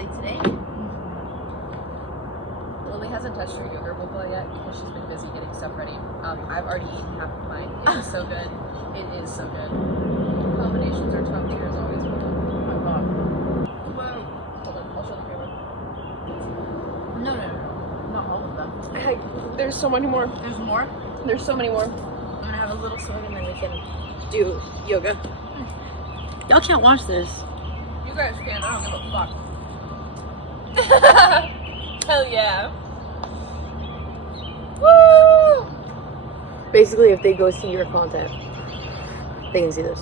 late today? Lily hasn't touched her yogurt bowl yet because she's been busy getting stuff ready. I've already eaten half of mine. It is so good. It is so good. Combinations are top tier as always. Oh my god. Whoa. Hold on, I'll show the camera. No. Not all of them. Hey, there's so many more. There's more? There's so many more. I'm gonna have a little swig and then we can do yoga. Y'all can't watch this. You guys can. I don't give a fuck. Hell yeah. Woo! Basically, if they go see your content, they can see this.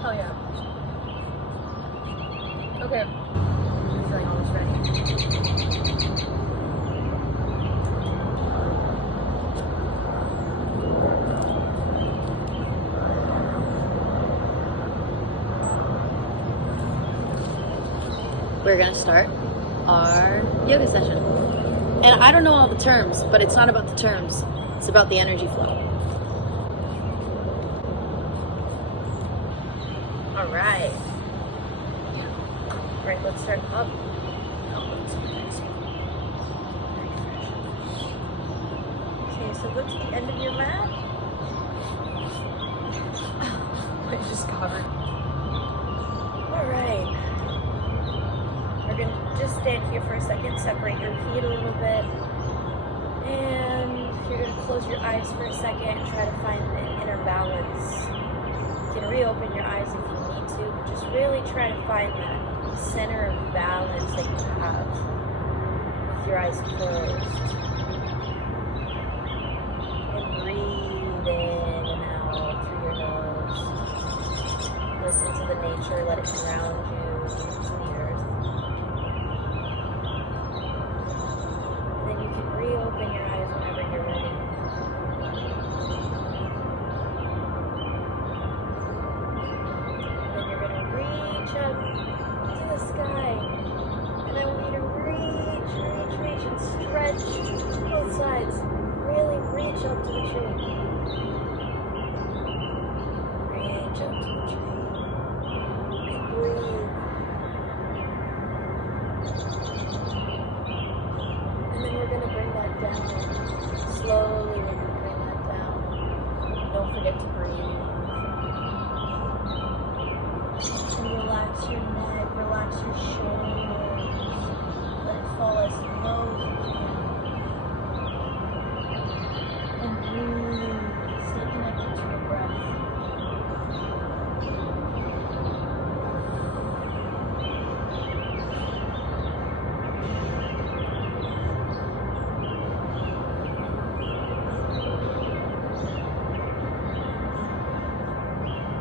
Hell yeah. Okay. I'm feeling almost ready. We're gonna start our yoga session. And I don't know all the terms, but it's not about the terms. It's about the energy flow. All right. All right, let's start up. Okay, so go to the end of your mat. I just covered. All right. We're gonna just stand here for a second, separate your feet a little bit. And you're gonna close your eyes for a second and try to find an inner balance. You can reopen your eyes if you need to, but just really try to find that center of balance that you have with your eyes closed. And breathe in and out through your nose. Listen to the nature, let it ground you to the earth. And then you can reopen your eyes whenever you're ready. And then you're going to reach up to the sky. And I want you to reach and stretch both sides. Really reach up to the tree. Reach up to the tree. And breathe. And then we're going to bring that down. Slowly we're going to bring that down. Don't forget to breathe. And relax your neck, relax your shoulders. Let it fall as low as you can. And breathe. Stay connected to your breath.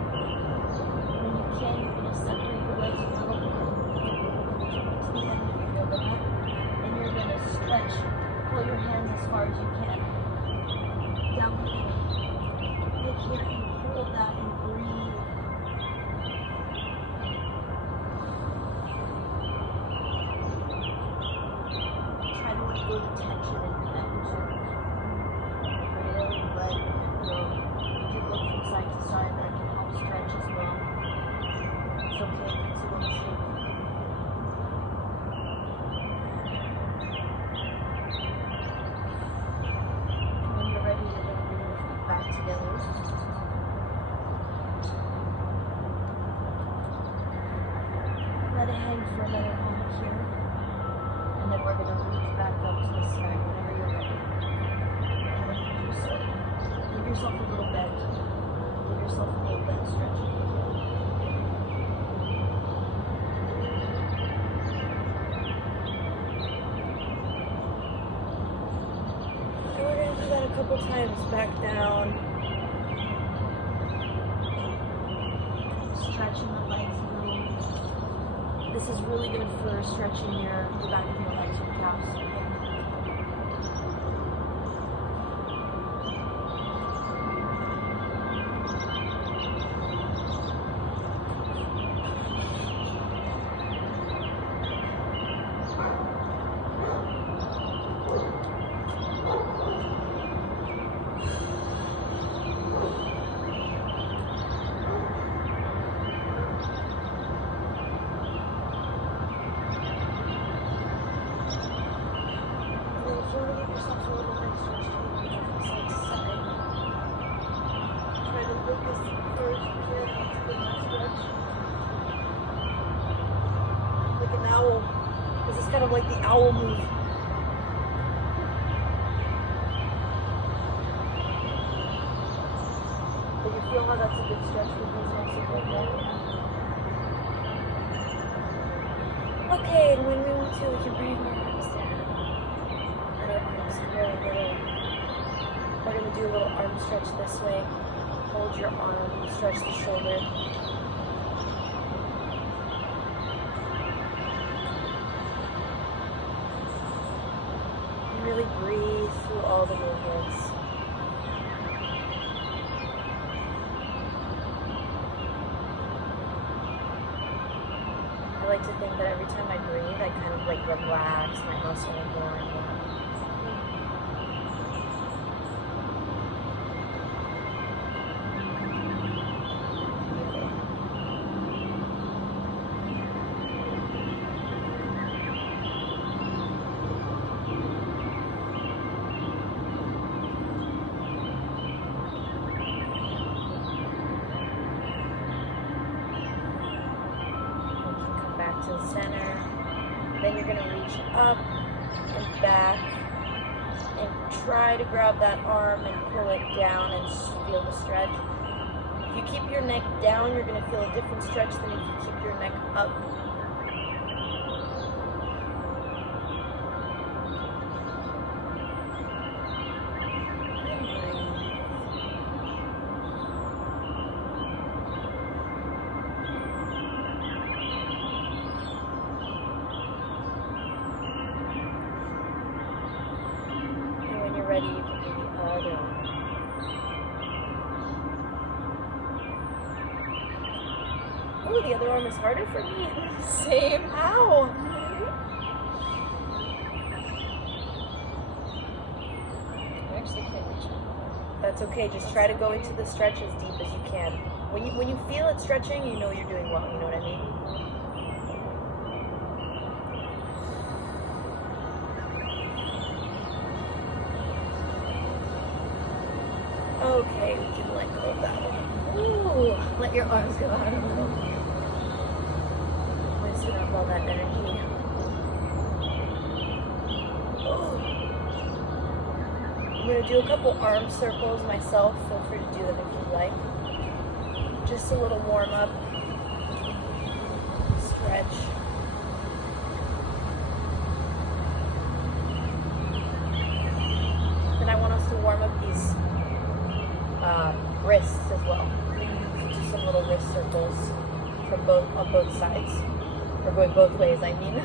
When you can, you're going to separate your legs a little bit to the end of your yoga mat. And you're going to stretch, pull your hands as far as you can. Down the knee. Look here and pull that and breathe. Try to let go of the tension in your neck. Really let it go. You can look from side to side. That can help stretch as well. It's okay if it's a little shaky. When you're ready, you're going to bring your feet back together. Let it hang for another moment here. And then we're going to reach back up to the sky whenever you're ready. And when you do so, give yourself a little bend. Give yourself a little bend stretch. And we're going to do that a couple times. Back down. Stretching the legs a little. This is really good for stretching the back of your legs and calves. Like an owl. This is kind of like the owl move. But you feel how that's a good stretch for these muscles right there. Okay, and when we want to, we can bring our arms down. And our arms really little. We're going to do a little arm stretch this way. Hold your arm, stretch the shoulder. And really breathe through all the movements. I like to think that every time I breathe, I kind of like relax my muscle more and more. To the center, then you're going to reach up and back and try to grab that arm and pull it down and feel the stretch. If you keep your neck down, you're going to feel a different stretch than if you keep your neck up. Ready, you can do the other one. Oh, the other arm is harder for me. Same. Ow! I actually can't reach it. That's okay. Just try to go into the stretch as deep as you can. When you feel it stretching, you know you're doing well. You know what I mean? Okay, we can let go of that one. Ooh, let your arms go out a little. Loosen up all that energy. Ooh. I'm going to do a couple arm circles myself. Feel free to do them if you like. Just a little warm up. Stretch. Then I want us to warm up these wrists as well. Do some little wrist circles from on both sides, or going both ways, I mean.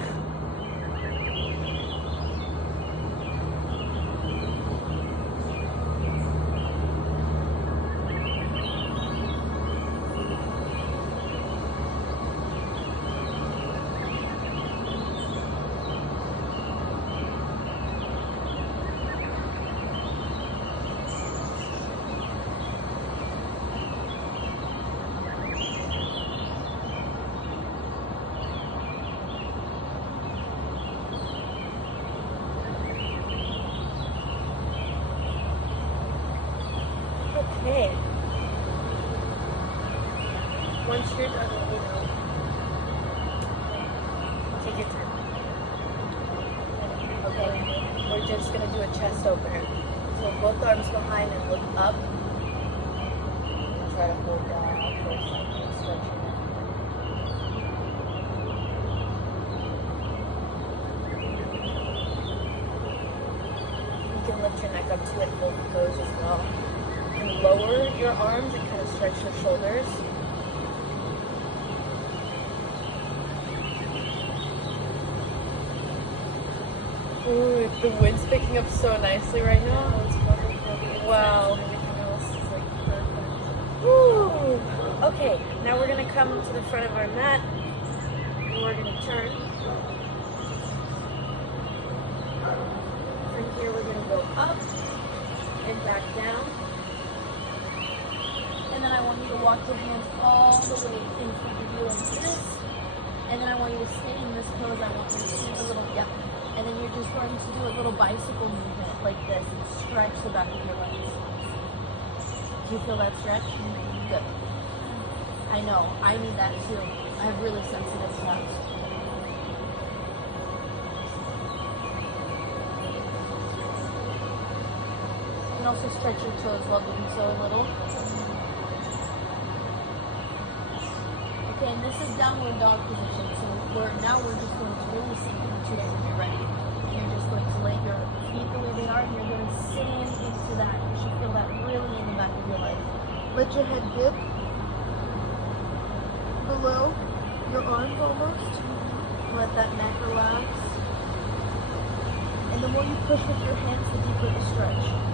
Okay. Once you're done, let me know. Take your time. Okay. We're just gonna do a chest opener. So both arms behind and look up. And try to hold down for a second. Stretch your neck. You can lift your neck up too and hold the toes as well. And lower your arms and kind of stretch your shoulders. Ooh, the wind's picking up so nicely right now. It's wonderful. The Wow. and everything else is like perfect. Woo! Okay, now we're gonna come to the front of our mat and we're gonna turn. From here we're gonna go up and back down. And then I want you to walk your hands all the way in front of you like this. And then I want you to stay in this pose. I want you to see a little, yep. And then you're just going to do a little bicycle movement like this and stretch the back of your legs. Do you feel that stretch? Good. I know. I need that too. I have really sensitive calves. You can also stretch your toes while doing so a little. Okay, and this is downward dog position. So now we're just going to really sink into it when you're ready. You're just going to lay your feet the way they are, and you're going to sink into that. You should feel that really in the back of your leg. Let your head dip below your arms almost. Let that neck relax. And the more you push with your hands, the deeper the stretch.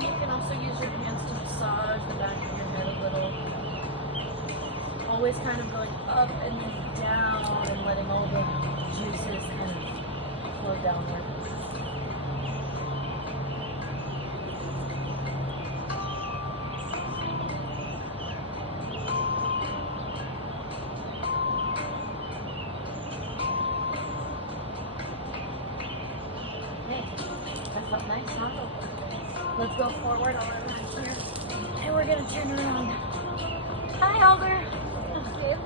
You can also use your hands to massage the back of your head a little. always kind of going up and then down and letting all the juices kind of flow downward. Okay, that felt nice, huh? Let's go forward all around here. And we're gonna turn around. Hi, Alder. Okay.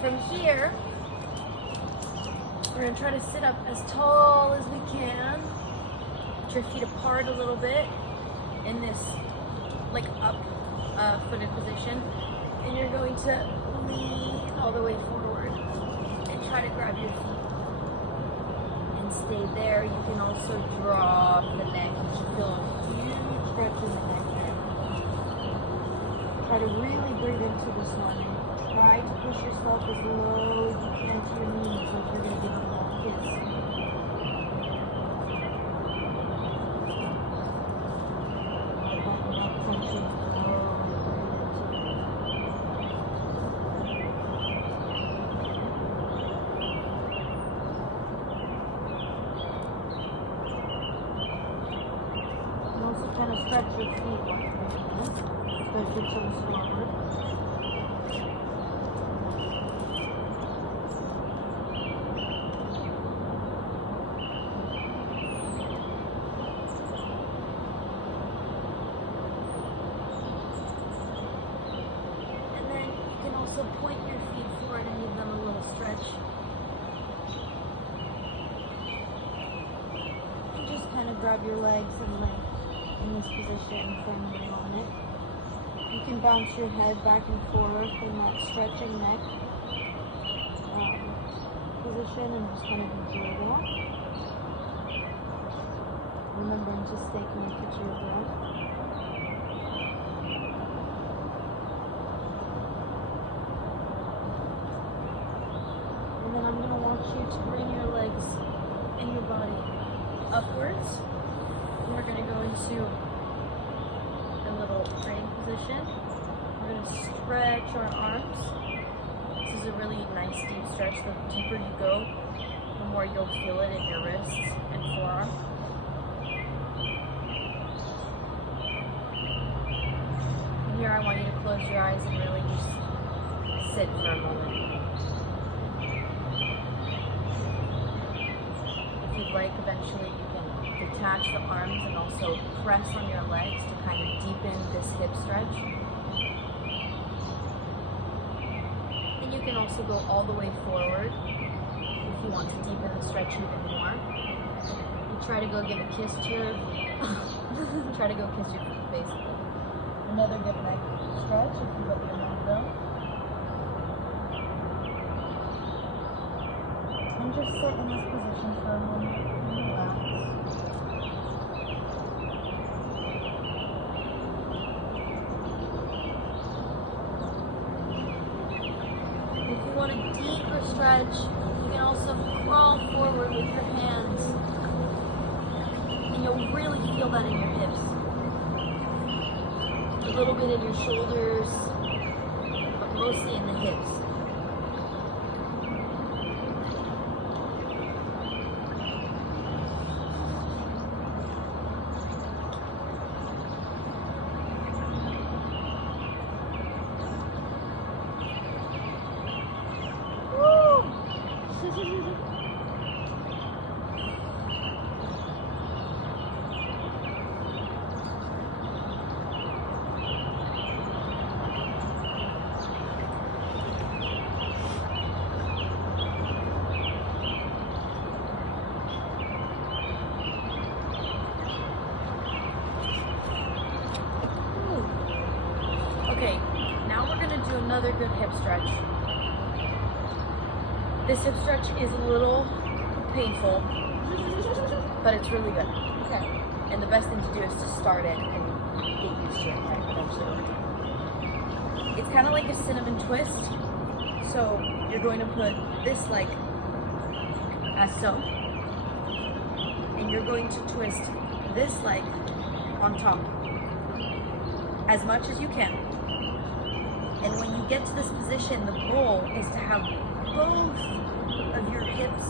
From here, we're gonna try to sit up as tall as we can. Put your feet apart a little bit in this like up footed position. And you're going to lean all the way forward and try to grab your feet. Stay there. You can also drop the neck. You should feel a huge stretch in the neck there. Try to really breathe into this one. Try to push yourself as low as you can to your knees as you're going to give a long kiss. Kind of stretch your feet once you can, stretch your toes forward. And then you can also point your feet forward and give them a little stretch. And just kind of grab your legs and length in this position firmly on it. You can bounce your head back and forth in that stretching neck position and just kind of enjoy that. Remembering to stay connected to your breath. And then I'm going to want you to bring your legs and your body upwards. We're going to go into a little praying position. We're going to stretch our arms. This is a really nice deep stretch. The deeper you go, the more you'll feel it in your wrists and forearm. And here I want you to close your eyes and really just sit for a moment. If you'd like, eventually you can detach the arms and also press on your legs to kind of deepen this hip stretch. And you can also go all the way forward if you want to deepen the stretch even more. You try to go give a kiss to your try to go kiss your feet basically. Another good neck stretch if you let your hand go. And just sit in this position for a moment and relax. Want a deeper stretch, you can also crawl forward with your hands and you'll really feel that in your hips, a little bit in your shoulders, but mostly in the hips. Okay, now we're gonna do another good hip stretch. This hip stretch is a little painful, but it's really good. Okay. And the best thing to do is to start it and get used to it, right? Eventually. It's kind of like a cinnamon twist. So you're going to put this leg as so, and you're going to twist this leg on top as much as you can. And when you get to this position, the goal is to have both of your hips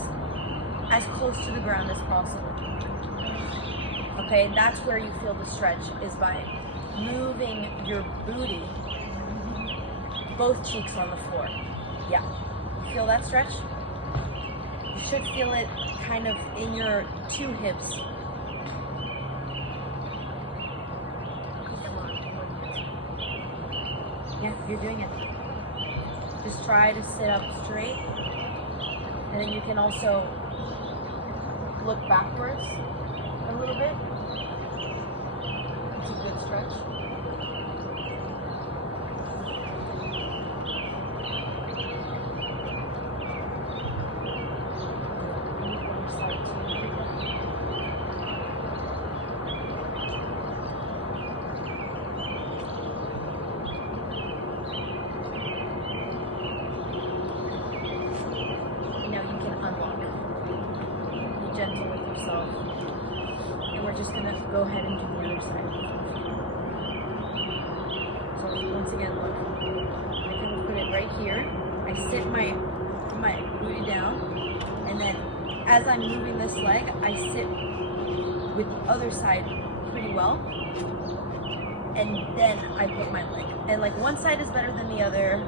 as close to the ground as possible. Okay, that's where you feel the stretch, is by moving your booty, both cheeks on the floor. Yeah, you feel that stretch? You should feel it kind of in your two hips. Yeah, you're doing it. Just try to sit up straight. And then you can also look backwards a little bit. It's a good stretch. Gentle with yourself. And we're just gonna go ahead and do the other side. So once again, look. I can put it right here. I sit my booty down, and then as I'm moving this leg, I sit with the other side pretty well. And then I put my leg. And like one side is better than the other.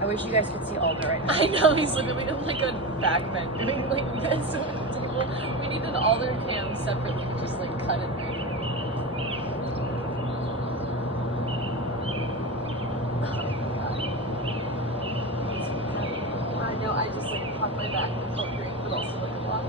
I wish you guys could see Alder right now. I know, he's literally in like a back bend doing like this with the table. We need an Alder cam separately to just like cut it right. I know, I just like popped my back and felt great, but also like a lot.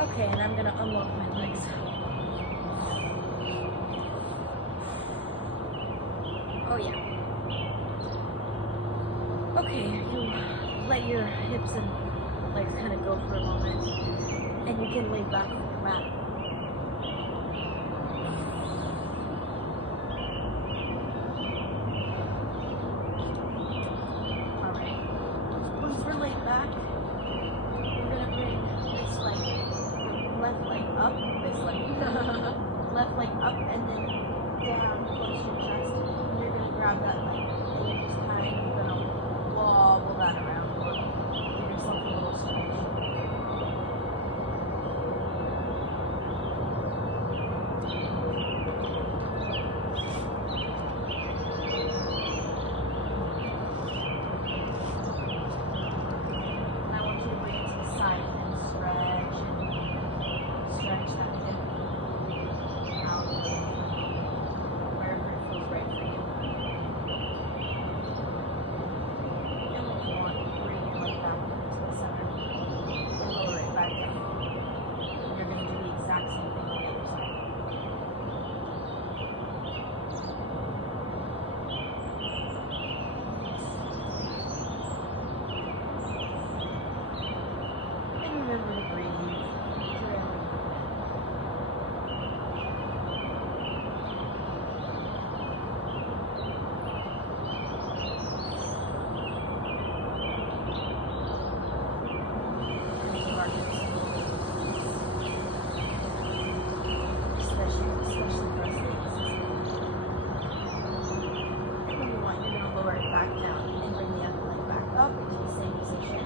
Okay, and I'm gonna unlock my legs. Oh yeah. Okay, you let your hips and legs kind of go for a moment, and you can lay back on your mat. Alright, once we're laid back, we're gonna bring this leg, left leg up, this leg, left leg up, and then down close to your chest. And you're gonna grab that leg, and you're just kind of gonna wobble that around, or give yourself a little stretch. And I want you to bring it to the side and stretch that hip out wherever it feels right for you. And when you want, bring your leg back to the center and lower it back down. And you're going to do the exact same thing on the other side. And remember to breathe through every movement. Making our hips especially for us ladies. And when you want, you're going to lower it back down and bring the other leg back up into the same position.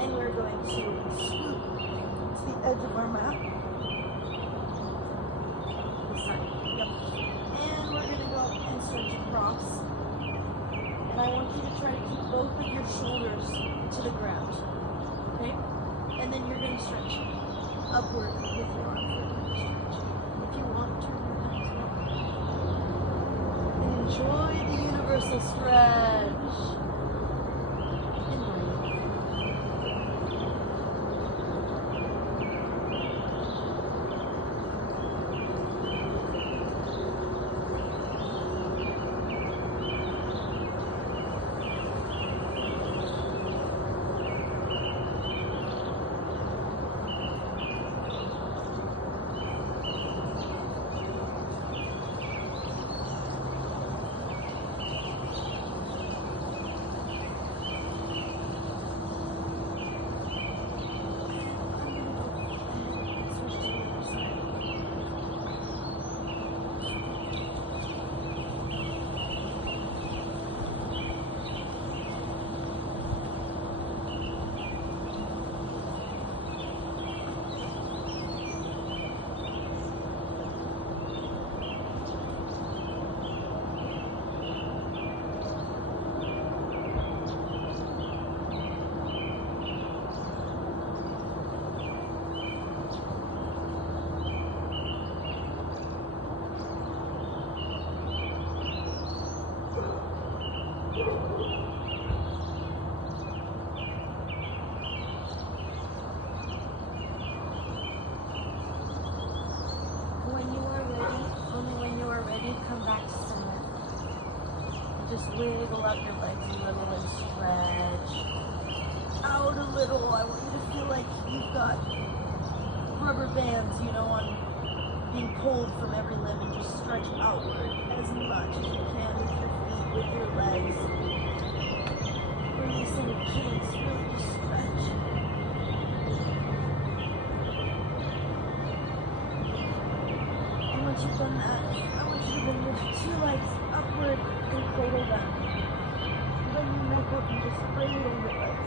And we're going to scoop to the edge of our mat. This side. Yep. And we're going to go and stretch across. And I want you to try to keep both of your shoulders to the ground. Okay? And then you're going to stretch upward with your arm further stretch. If you want, turn your hands up. And enjoy the universal stretch. And breathe. wiggle out your legs a little and stretch out a little. I want you to feel like you've got rubber bands, on being pulled from every limb, and just stretch outward as much as you can with your feet, with your legs. Releasing the kinks, really just stretch. And once you've done that, I want you to bring your two legs upward and cradle them. Bring your neck up and just cradle your legs.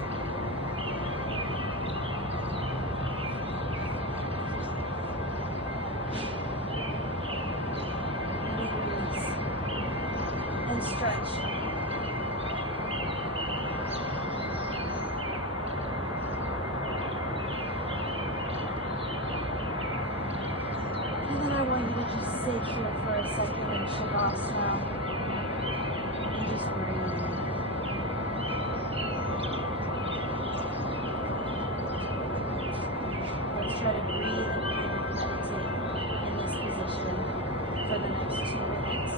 And stretch. And then I want you to just sit here for a second in Shavasana and just breathe. Let's try to breathe and meditate in this position for the next 2 minutes.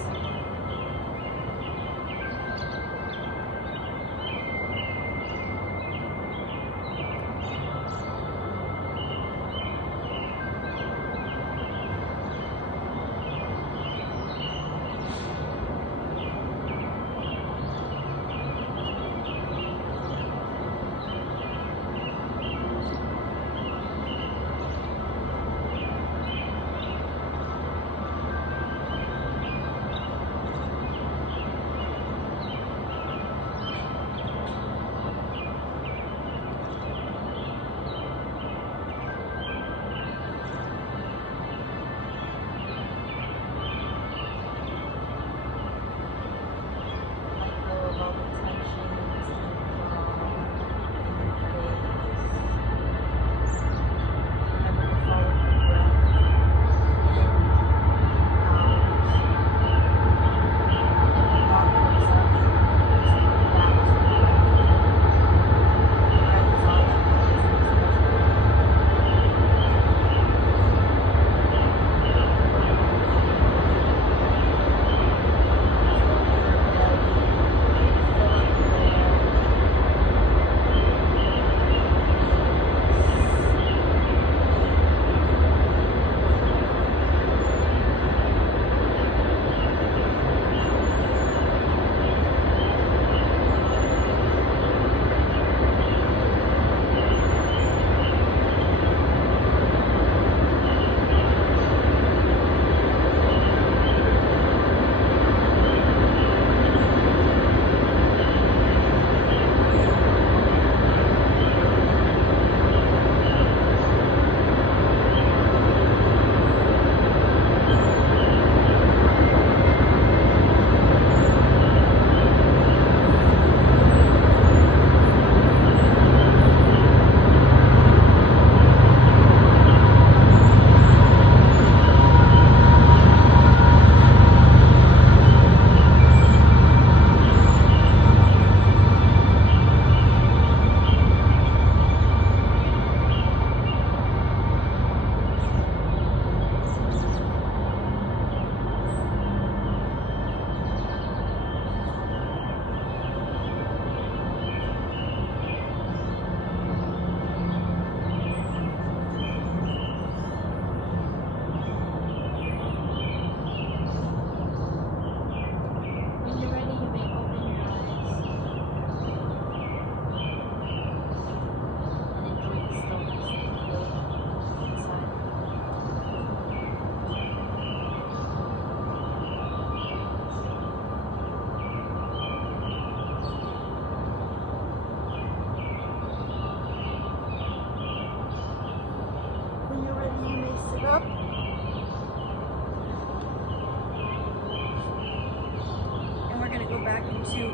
into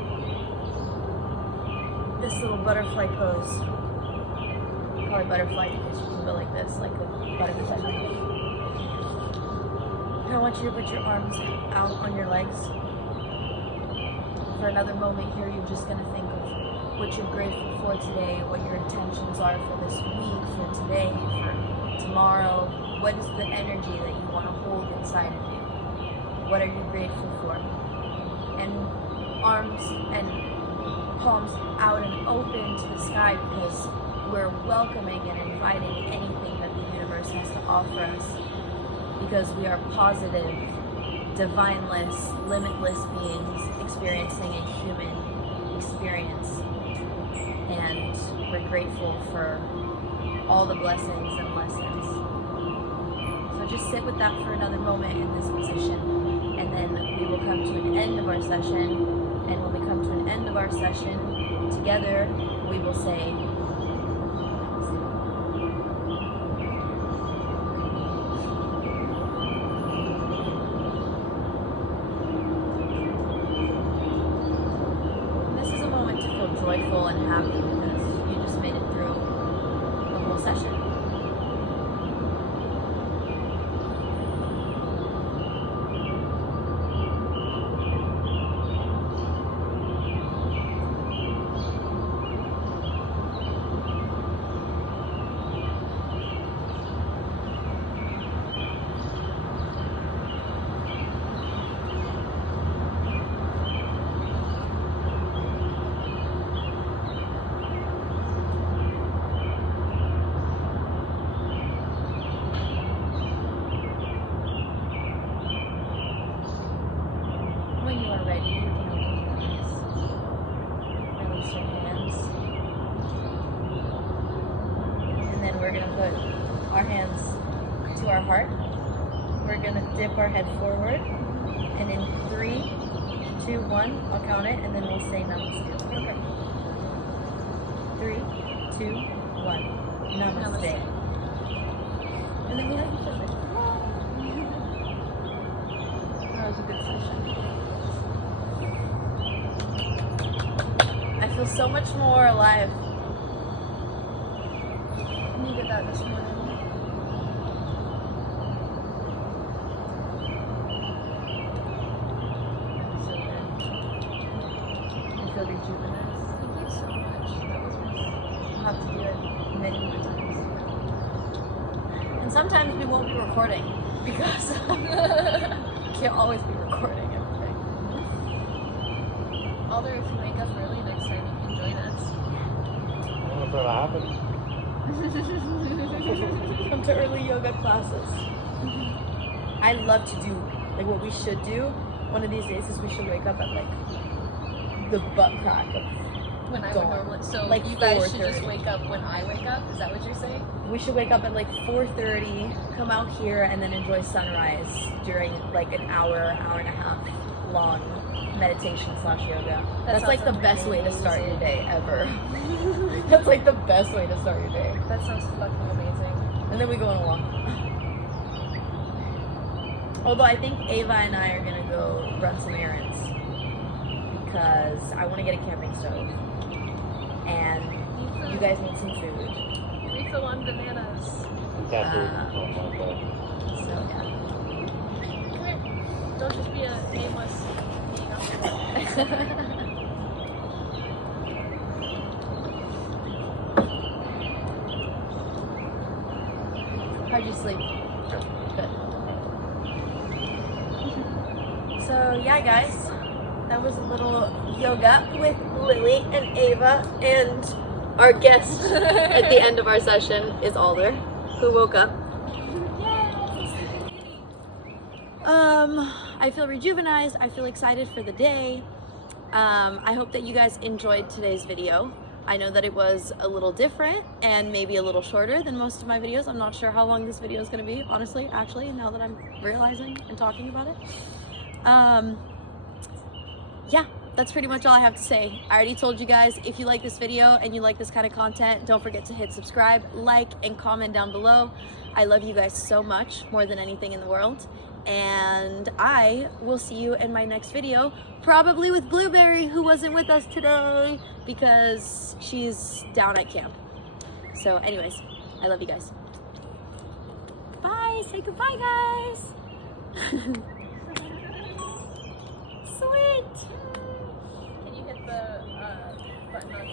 this little butterfly pose. Probably butterfly because you can go like this, like a butterfly. And I want you to put your arms out on your legs. For another moment here, you're just going to think of what you're grateful for today, what your intentions are for this week, for today, for tomorrow. What is the energy that you want to hold inside of you? What are you grateful for? And arms and palms out and open to the sky, because we're welcoming and inviting anything that the universe has to offer us, because we are positive, divineless, limitless beings experiencing a human experience, and we're grateful for all the blessings and lessons. So just sit with that for another moment in this position, and then we will come to an end of our session. And when we come to an end of our session, together we will say, this is a moment to feel joyful and happy, because you just made it through the whole session. When you are ready, you can open your eyes. Release your hands. And then we're going to put our hands to our heart. We're going to dip our head forward. And in 3, 2, 1, I'll count it, and then we'll say namaste. Okay. 3, 2, 1. Namaste. And then we have each other. That was a good session. I feel so much more alive. I needed that this morning. So good. I feel rejuvenated. Thank you so much. That was nice. We'll have to do it many more times. And sometimes we won't be recording, because we can't always be recording everything. Although if you wake up early next time, you can join us. I don't know if that'll happen. Come to early yoga classes. I love to do, like, what we should do one of these days is we should wake up at like the butt crack of When I dawn. would normally, so Like you guys should 4:30. just wake up when I wake up. Is that what you're saying? We should wake up at like 4:30, come out here, and then enjoy sunrise during like an hour, hour and a half long meditation / yoga. That's like the sounds best way to start your amazing. day ever. That's like the best way to start your day. That sounds fucking amazing. And then we go on a walk. Although I think Ava and I are gonna go run some errands, because I want to get a camping stove, and you guys need some food. Refill on bananas. That's So yeah. Come here. Don't just be a aimless being out there. How'd you sleep? Good. So yeah, guys, that was a little yoga with Lily and Ava, and our guest at the end of our session is Alder, who woke up. I feel rejuvenated. I feel excited for the day. I hope that you guys enjoyed today's video. I know that it was a little different and maybe a little shorter than most of my videos. I'm not sure how long this video is going to be, honestly, actually, now that I'm realizing and talking about it. Yeah, that's pretty much all I have to say. I already told you guys, if you like this video and you like this kind of content, don't forget to hit subscribe, like, and comment down below. I love you guys so much, more than anything in the world. And I will see you in my next video, probably with Blueberry, who wasn't with us today because she's down at camp. So anyways, I love you guys. Bye, say goodbye, guys. Sweet. Can you hit the button on